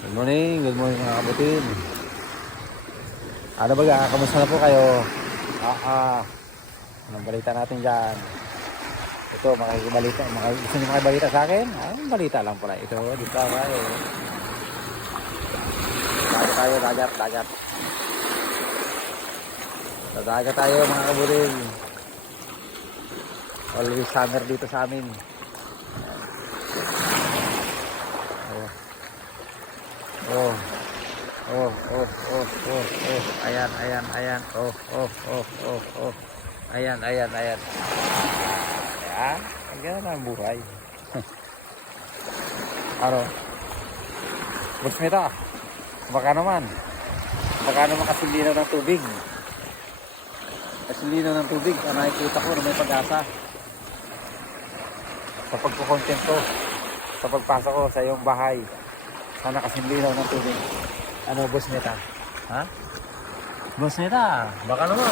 Good morning mga kabutin. Ano ba, kamusta na po kayo? Anong balita natin dyan? Ito, makikibalita. Gusto nyo makibalita sa akin? Balita lang pala. Ito, dito tayo. Dagat. Sa dagat tayo mga kabutin. Always summer dito sa amin. Oh. Ayan. Ayan. Ayan, ang ganda ng buhay. Ano? Boss Meta, baka naman kasilinaw ng tubig. Kasilinaw ng tubig, nakikita ko na may pag-asa. Sa pagkukontent ko, sa pagpasok ko sa iyong bahay, sana kasilinaw ng tubig. Ano, Boss Meta? Ha? Boss Meta, baka naman.